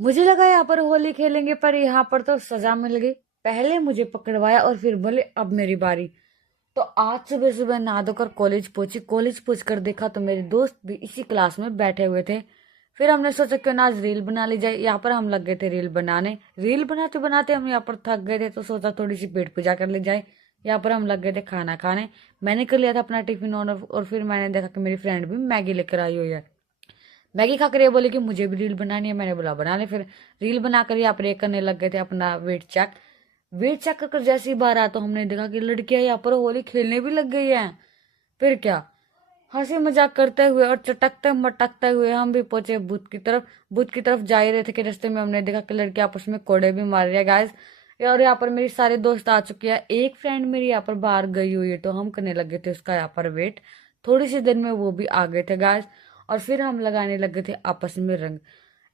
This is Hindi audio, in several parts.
मुझे लगा यहाँ पर होली खेलेंगे, पर यहाँ पर तो सजा मिल गई। पहले मुझे पकड़वाया और फिर बोले अब मेरी बारी। तो आज सुबह सुबह नहा धोकर कॉलेज पहुंची। कॉलेज पहुंच कर देखा तो मेरे दोस्त भी इसी क्लास में बैठे हुए थे। फिर हमने सोचा क्यों ना आज रील बना ली जाए। यहाँ पर हम लग गए थे रील बनाने। रील बनाते बनाते हम यहाँ पर थक गए थे, तो सोचा थोड़ी सी पेट पूजा कर ली जाए। यहाँ पर हम लग गए थे खाना खाने। मैंने कर लिया था अपना टिफिन ऑन, और फिर मैंने देखा कि मेरी फ्रेंड भी मैगी लेकर आई हुई है। मैगी खाकर ये बोले कि मुझे भी रील बनानी है। मैंने बोला बना ले। फिर रील बनाकर यहाँ पर ये करने लग गए थे अपना वेट चेक। वेट चेक कर जैसी बार आया तो हमने देखा कि लड़कियां यहाँ पर होली खेलने भी लग गई हैं। फिर क्या, हंसी मजाक करते हुए और चटकते मटकते हुए हम भी पहुंचे बूथ की तरफ। बूथ की तरफ जा ही रहे थे कि रास्ते में हमने देखा कि लड़कियां आपस में कोड़े भी मार रही है गाइस। और यहाँ पर मेरी सारे दोस्त आ चुके हैं। एक फ्रेंड मेरी यहाँ पर बाहर गई हुई है, तो हम करने लगे थे उसका यहाँ पर वेट। थोड़ी सी देर में वो भी आ गए थे गाइस। और फिर हम लगाने लगे थे आपस में रंग।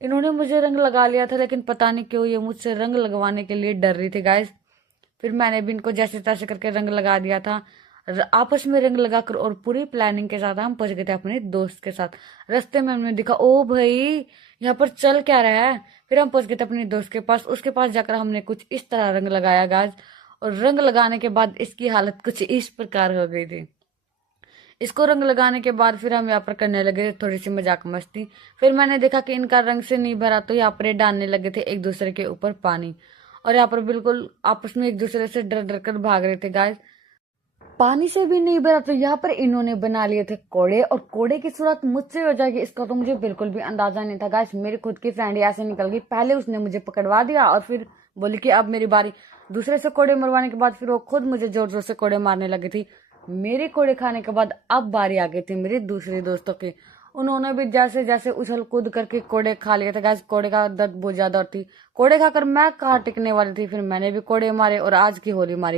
इन्होंने मुझे रंग लगा लिया था, लेकिन पता नहीं क्यों ये मुझसे रंग लगवाने के लिए डर रही थी गाइस। फिर मैंने भी इनको जैसे तैसे करके रंग लगा दिया था। आपस में रंग लगाकर और पूरी प्लानिंग के साथ हम पहुंच गए थे अपने दोस्त के साथ। रास्ते में हमने देखा ओ भाई यहाँ पर चल क्या रहा है। फिर हम पहुंच गए थे अपने दोस्त के पास। उसके पास जाकर हमने कुछ इस तरह रंग लगाया गाज। और रंग लगाने के बाद इसकी हालत कुछ इस प्रकार हो गई थी। इसको रंग लगाने के बाद फिर हम यहाँ पर करने लगे थोड़ी सी मजाक मस्ती। फिर मैंने देखा कि इनका रंग से नहीं भरा, तो यहाँ पर ये डालने लगे थे एक दूसरे के ऊपर पानी। और यहाँ पर बिल्कुल आपस में एक दूसरे से डर डर कर भाग रहे थे गाइस। पानी से भी नहीं भरा, तो यहाँ पर इन्होंने बना लिए थे कोड़े। और कोड़े की सूरत मुझसे हो जाएगी इसका तो मुझे बिल्कुल भी अंदाजा नहीं था गाइस। मेरी खुद की फ्रेंड यहाँ से निकल गई। पहले उसने मुझे पकड़वा दिया और फिर बोली कि अब मेरी बारी। दूसरे से कोड़े मरवाने के बाद फिर वो खुद मुझे जोर जोर से कोड़े मारने लगी थी। मेरे कोड़े खाने के बाद अब बारी आ गई थी मेरे दूसरे दोस्तों की। उन्होंने भी जैसे जैसे उछल कूद करके कोड़े खा लिए थे गाइस। कोड़े का दर्द बहुत ज्यादा थी। कोड़े खाकर मैं कहाँ टिकने वाली थी। फिर मैंने भी कोड़े मारे और आज की होली मारी।